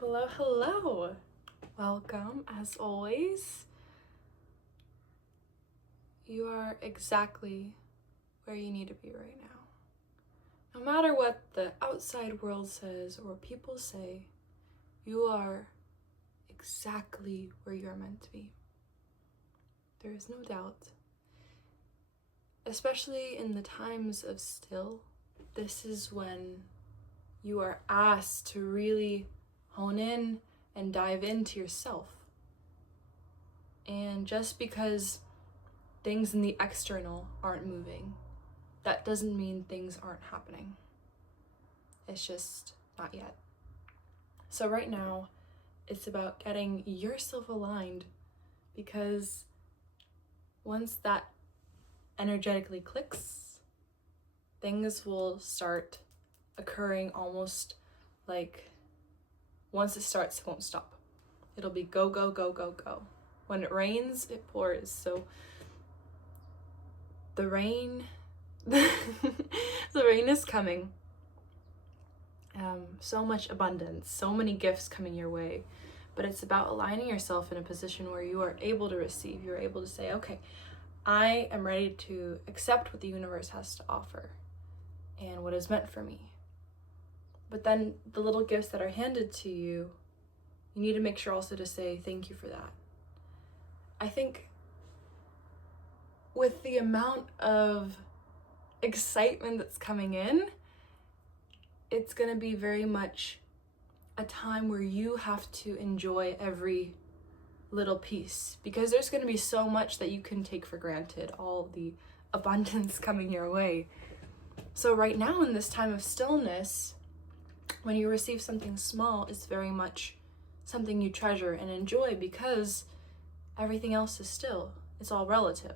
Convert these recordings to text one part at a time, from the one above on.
Hello, hello. Welcome, as always. You are exactly where you need to be right now. No matter what the outside world says or people say, you are exactly where you're meant to be. There is no doubt. Especially in the times of still, this is when you are asked to really hone in and dive into yourself. And just because things in the external aren't moving, that doesn't mean things aren't happening. It's just not yet. So right now, it's about getting yourself aligned, because once that energetically clicks, things will start occurring almost like once it starts, it won't stop. It'll be go, go, go, go, go. When it rains, it pours. So the rain, the rain is coming. So much abundance, so many gifts coming your way. But it's about aligning yourself in a position where you are able to receive. You're able to say, okay, I am ready to accept what the universe has to offer and what is meant for me. But then the little gifts that are handed to you, you need to make sure also to say thank you for that. I think with the amount of excitement that's coming in, it's going to be very much a time where you have to enjoy every little piece, because there's going to be so much that you can take for granted, all the abundance coming your way. So right now, in this time of stillness, when you receive something small, it's very much something you treasure and enjoy, because everything else is still. It's all relative.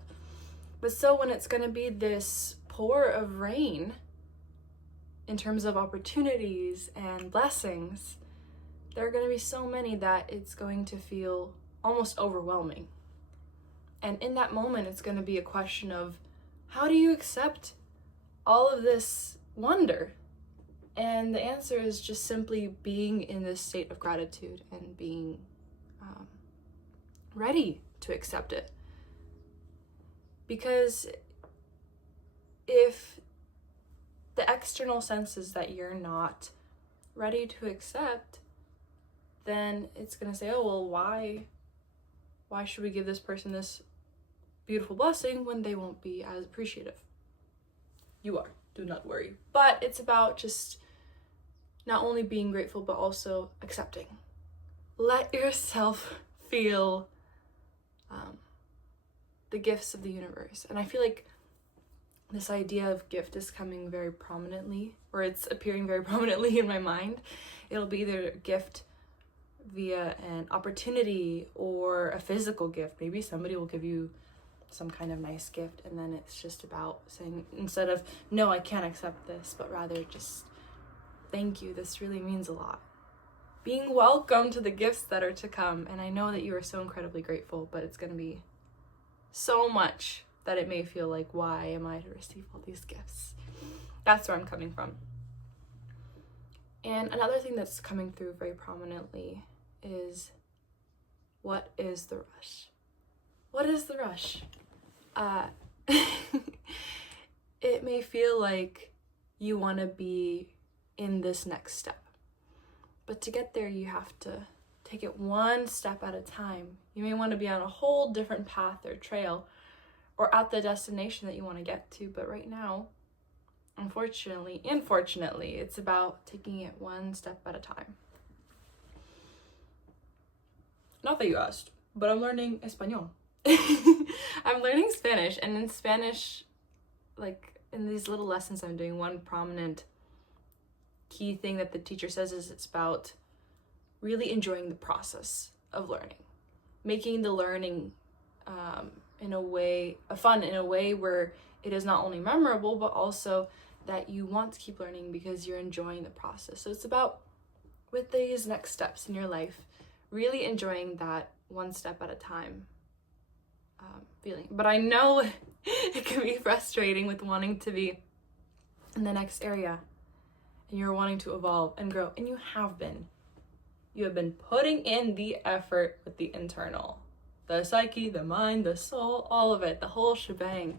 But so when it's going to be this pour of rain in terms of opportunities and blessings, there are going to be so many that it's going to feel almost overwhelming. And in that moment, it's going to be a question of, how do you accept all of this wonder? And the answer is just simply being in this state of gratitude and being ready to accept it. Because if the external senses that you're not ready to accept, then it's going to say, oh, well, why should we give this person this beautiful blessing when they won't be as appreciative? You are, do not worry. But it's about just not only being grateful, but also accepting. Let yourself feel the gifts of the universe. And I feel like this idea of gift is coming very prominently, or it's appearing very prominently in my mind. It'll be either a gift via an opportunity or a physical gift. Maybe somebody will give you some kind of nice gift, and then it's just about saying, instead of, no, I can't accept this, but rather just, thank you, this really means a lot. Being welcome to the gifts that are to come. And I know that you are so incredibly grateful, but it's going to be so much that it may feel like, why am I to receive all these gifts? That's where I'm coming from. And another thing that's coming through very prominently is, what is the rush? What is the rush? It may feel like you want to be in this next step. But to get there, you have to take it one step at a time. You may want to be on a whole different path or trail, or at the destination that you want to get to. But right now, unfortunately, it's about taking it one step at a time. Not that you asked, but I'm learning Espanol. I'm learning Spanish, and in Spanish, like in these little lessons I'm doing, one prominent key thing that the teacher says is it's about really enjoying the process of learning, making the learning in a way, fun in a way where it is not only memorable, but also that you want to keep learning because you're enjoying the process. So it's about, with these next steps in your life, really enjoying that one step at a time feeling. But I know it can be frustrating with wanting to be in the next area, and you're wanting to evolve and grow, and you have been. You have been putting in the effort with the internal. The psyche, the mind, the soul, all of it, the whole shebang.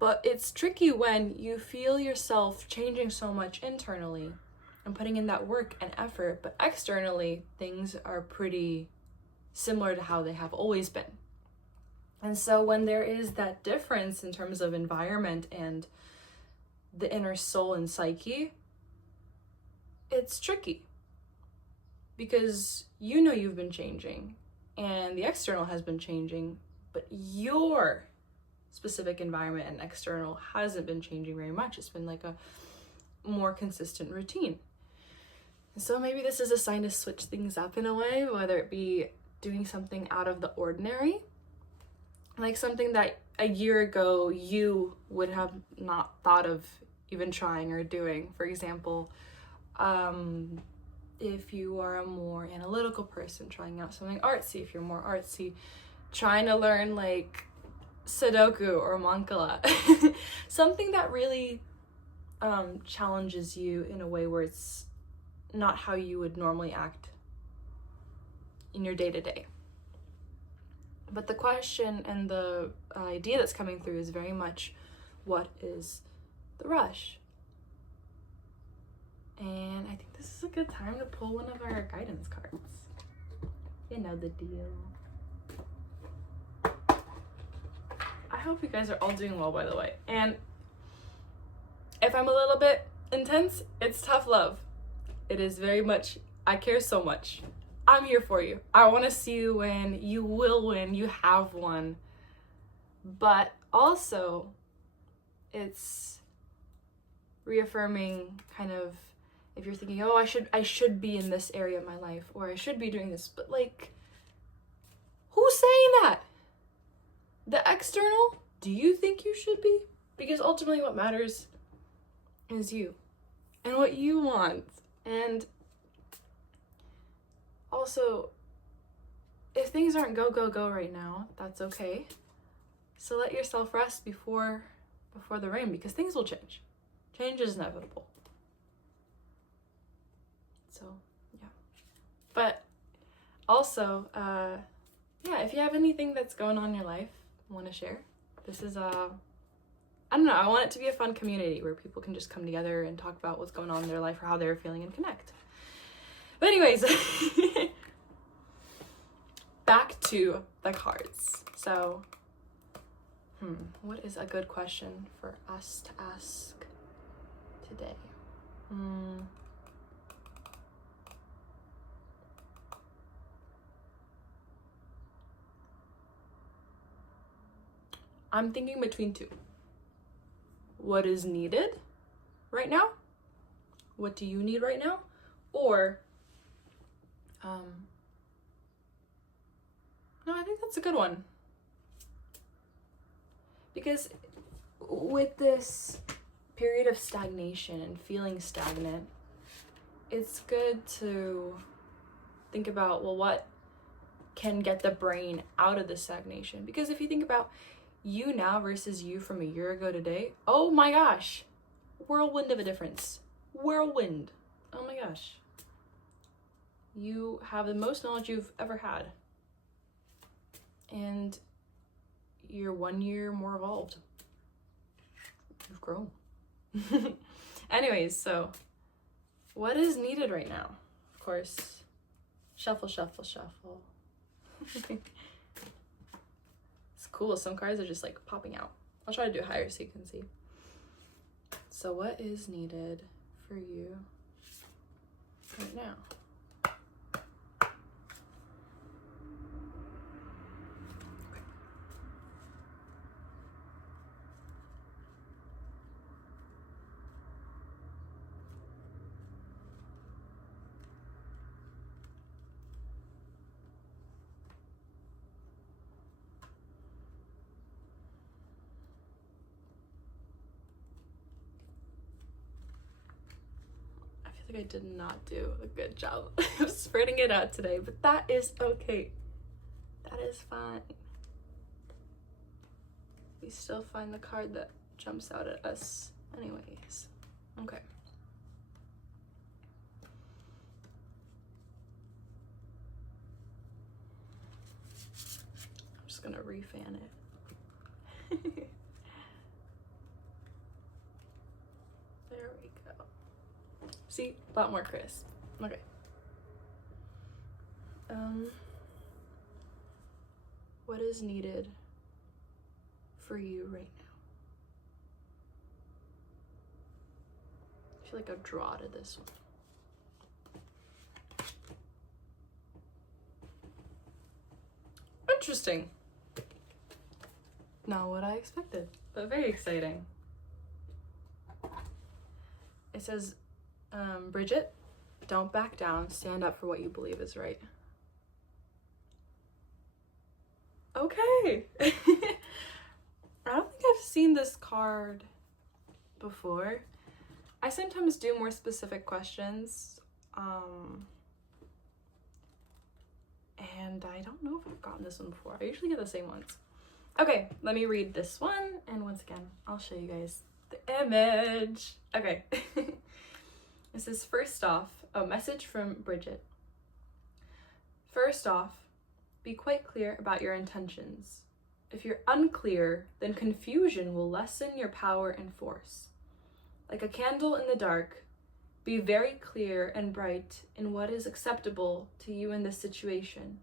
But it's tricky when you feel yourself changing so much internally and putting in that work and effort, but externally, things are pretty similar to how they have always been. And so when there is that difference in terms of environment and the inner soul and psyche, it's tricky because you know you've been changing and the external has been changing, but your specific environment and external hasn't been changing very much. It's been like a more consistent routine. And so maybe this is a sign to switch things up in a way, whether it be doing something out of the ordinary, like something that a year ago you would have not thought of even trying or doing. For example, if you are a more analytical person, trying out something artsy. If you're more artsy, trying to learn like Sudoku or Mancala. Something that really challenges you in a way where it's not how you would normally act in your day-to-day. But the question and the idea that's coming through is very much, what is the rush? And I think this is a good time to pull one of our guidance cards. You know the deal. I hope you guys are all doing well, by the way. And if I'm a little bit intense, it's tough love. It is very much, I care so much. I'm here for you. I want to see you win. You will win. You have won. But also, it's reaffirming kind of, if you're thinking, oh, I should be in this area of my life, or I should be doing this, but like, who's saying that? The external? Do you think you should be? Because ultimately what matters is you and what you want. And also, if things aren't go, go, go right now, that's okay. So let yourself rest before the rain, because things will change. Change is inevitable. So, yeah. But also, if you have anything that's going on in your life, want to share, this is I don't know, I want it to be a fun community where people can just come together and talk about what's going on in their life or how they're feeling and connect. But anyways, back to the cards. So, what is a good question for us to ask today? I'm thinking between two. What is needed right now? What do you need right now? Or, no, I think that's a good one. Because with this period of stagnation and feeling stagnant, it's good to think about, well, what can get the brain out of the stagnation? Because if you think about you now versus you from a year ago today, oh my gosh, whirlwind of a difference. Whirlwind. Oh my gosh. You have the most knowledge you've ever had. And you're 1 year more evolved. You've grown. Anyways, so what is needed right now? Of course, shuffle, shuffle, shuffle. It's cool. Some cards are just like popping out. I'll try to do it higher so you can see. So what is needed for you right now? I did not do a good job of spreading it out today, but that is okay. That is fine. We still find the card that jumps out at us anyways. Okay. gonna refan it. There we go. See, a lot more crisp. Okay. What is needed for you right now? I feel like I've drawn to this one. Interesting. Not what I expected, but very exciting. It says, Bridget, don't back down. Stand up for what you believe is right. Okay. I don't think I've seen this card before. I sometimes do more specific questions. And I don't know if I've gotten this one before. I usually get the same ones. Okay, let me read this one. And once again, I'll show you guys the image. Okay. This is first off, a message from Bridget. First off, be quite clear about your intentions. If you're unclear, then confusion will lessen your power and force. Like a candle in the dark, be very clear and bright in what is acceptable to you in this situation.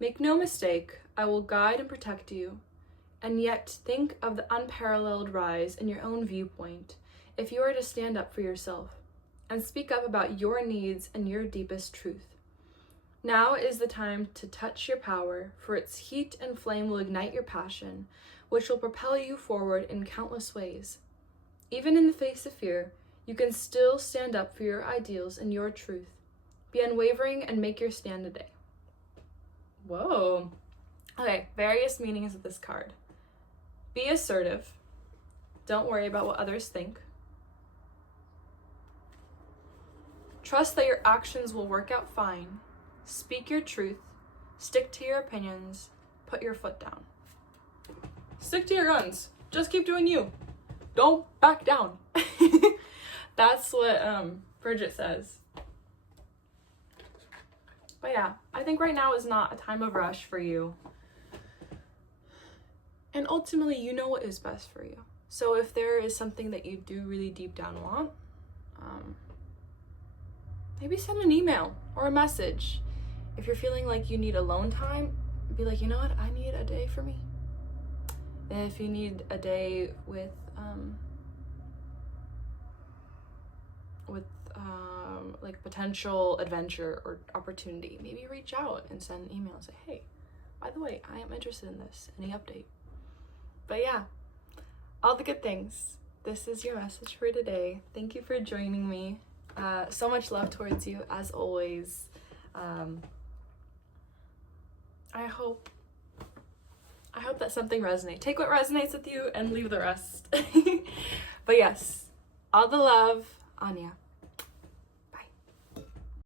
Make no mistake, I will guide and protect you, and yet think of the unparalleled rise in your own viewpoint if you are to stand up for yourself and speak up about your needs and your deepest truth. Now is the time to touch your power, for its heat and flame will ignite your passion, which will propel you forward in countless ways. Even in the face of fear, you can still stand up for your ideals and your truth. Be unwavering and make your stand today. Whoa. Okay, various meanings of this card. Be assertive. Don't worry about what others think. Trust that your actions will work out fine. Speak your truth. Stick to your opinions. Put your foot down. Stick to your guns. Just keep doing you. Don't back down. That's what Bridget says. But yeah, I think right now is not a time of rush for you. And ultimately, you know what is best for you. So if there is something that you do really deep down want, maybe send an email or a message. If you're feeling like you need alone time, be like, you know what, I need a day for me. And if you need a day with like potential adventure or opportunity, maybe reach out and send an email and say, hey, by the way, I am interested in this. Any update? But yeah, all the good things. This is your message for today. Thank you for joining me. So much love towards you as always. I hope that something resonates. Take what resonates with you and leave the rest. But yes, all the love, Anya.